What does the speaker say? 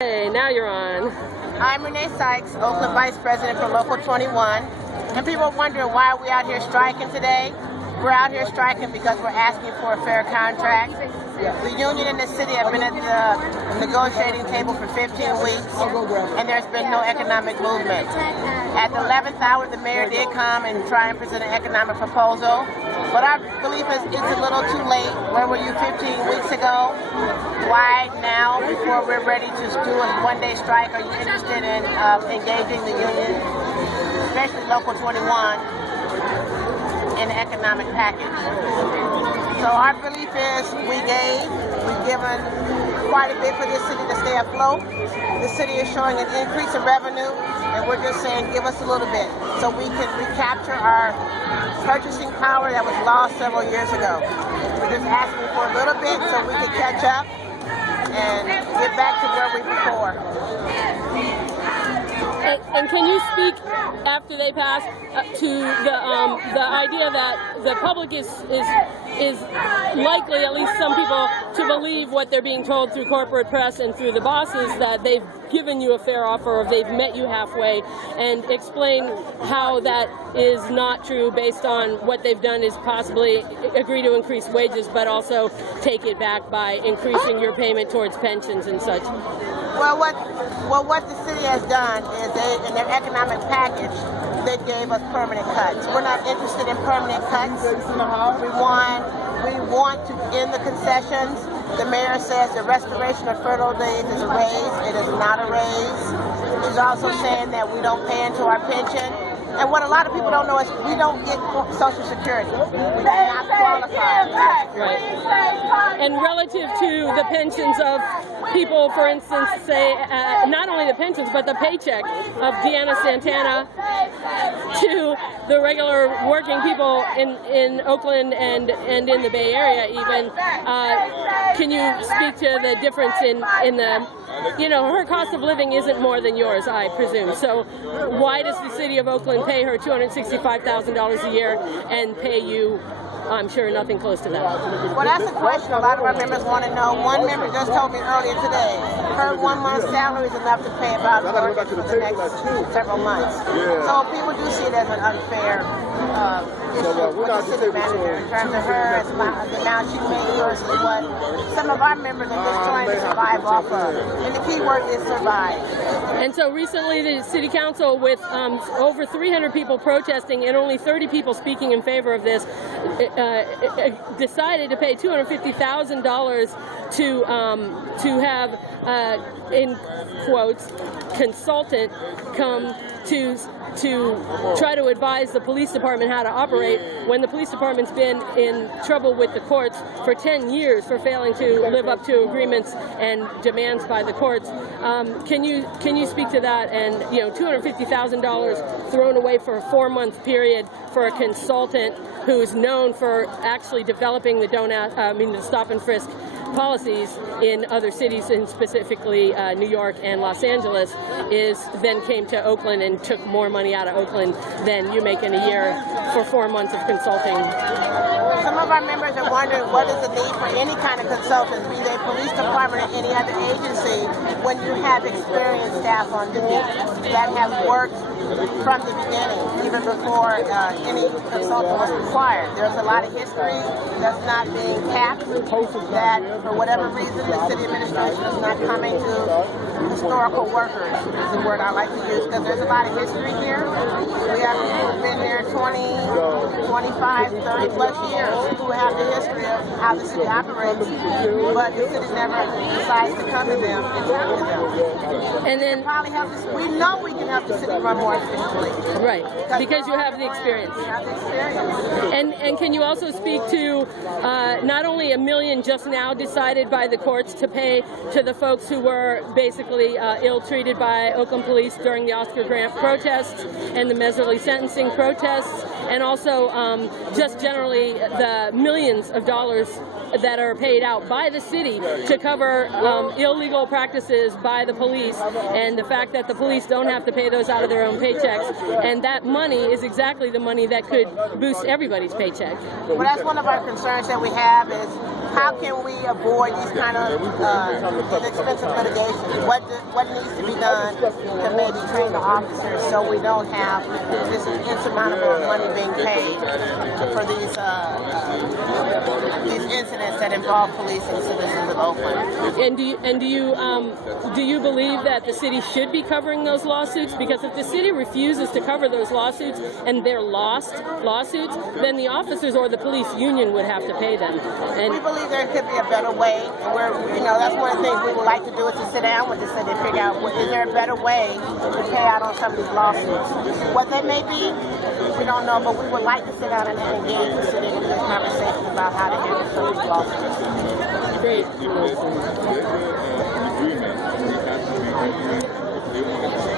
Hey, now you're on. I'm Renee Sykes, Oakland Vice President for Local 21. And people are wondering why are we out here striking today? We're out here striking because we're asking for a fair contract. The union and the city have been at the negotiating table for 15 weeks, and there's been no economic movement. At the 11th hour, the mayor did come and try and present an economic proposal, but our belief is it's a little too late. Where were you 15 weeks ago? Why now, before we're ready to do a one-day strike, are you interested in engaging the union, especially Local 21, in the economic package? So our belief is we've given quite a bit for this city to stay afloat. The city is showing an increase in revenue, and we're just saying give us a little bit so we can recapture our purchasing power that was lost several years ago. We're just asking for a little bit so we can catch up and get back to where we were before. And can you speak after they pass to the idea that the public is likely, at least some people, to believe what they're being told through corporate press and through the bosses, that they've given you a fair offer or they've met you halfway, and explain how that is not true based on what they've done is possibly agree to increase wages but also take it back by increasing your payment towards pensions and such. Well, what the city has done is in their economic package, they gave us permanent cuts. We're not interested in permanent cuts. We want to end the concessions. The mayor says the restoration of furlough days is a raise. It is not a raise. She's also saying that we don't pay into our pension. And what a lot of people don't know is we don't get Social Security. We do not qualify. Right. And relative to the pensions of people, for instance, say, not only the pensions, but the paycheck of Deanna Santana to the regular working people in Oakland and in the Bay Area even, can you speak to the difference in the, her cost of living isn't more than yours, I presume. So why does the city of Oakland pay her $265,000 a year and pay you, I'm sure, nothing close to that? Well, that's a question a lot of our members want to know. One member just told me earlier today, her 1 month's salary is enough to pay about the mortgage for the next several months. So people do see it as an unfair issue with the city manager in terms of her, the amount she makes versus what some of our members are just trying to survive off of. And the key word is survive. And so recently the city council, with over 300 people protesting and only 30 people speaking in favor of this, decided to pay $250,000 to have, in quotes, consultant come to try to advise the police department how to operate, when the police department's been in trouble with the courts for 10 years for failing to live up to agreements and demands by the courts. Can you speak to that? And $250,000 thrown away for a 4-month period for a consultant who's known for actually developing the stop and frisk policies in other cities, and specifically New York and Los Angeles, then came to Oakland and took more money out of Oakland than you make in a year for 4 months of consulting. Some of our members are wondering what is the need for any kind of consultants, be they police department or any other agency, when you have experienced staff on duty that have worked from the beginning, even before any consultant was required. There's a lot of history that's not being tapped, that for whatever reason the city administration is not coming to historical workers, is the word I like to use, because there's a lot of history here. We have people who've been here 20, 25, 30 plus years who have the history of how the city operates, but the city never decides to come to them and talk to them. And then probably help us. We know we can help the city run more efficiently. Right, because you have the experience. We have the experience. And can you also speak to not only $1 million just now decided by the courts to pay to the folks who were basically ill-treated by Oakland police during the Oscar Grant protests and the Meserly sentencing protests, and also just generally the millions of dollars that are paid out by the city to cover illegal practices by the police, and the fact that the police don't have to pay those out of their own paychecks, and that money is exactly the money that could boost everybody's paycheck. Well, that's one of our concerns that we have is how can we avoid these kind of expensive litigation? What needs to be done to maybe train the officers so we don't have this insurmountable money being paid for these incidents that involve police and citizens of Oakland? And do you believe that the city should be covering those lawsuits? Because if the city refuses to cover those lawsuits and they're lost lawsuits, then the officers or the police union would have to pay them. And we believe there could be a better way where, that's one of the things we would like to do is to sit down with the city and figure out, is there a better way to pay out on some of these lawsuits? What they may be, we don't know, but we would like to sit down and engage the city in this conversation about how to handle some of these lawsuits. great.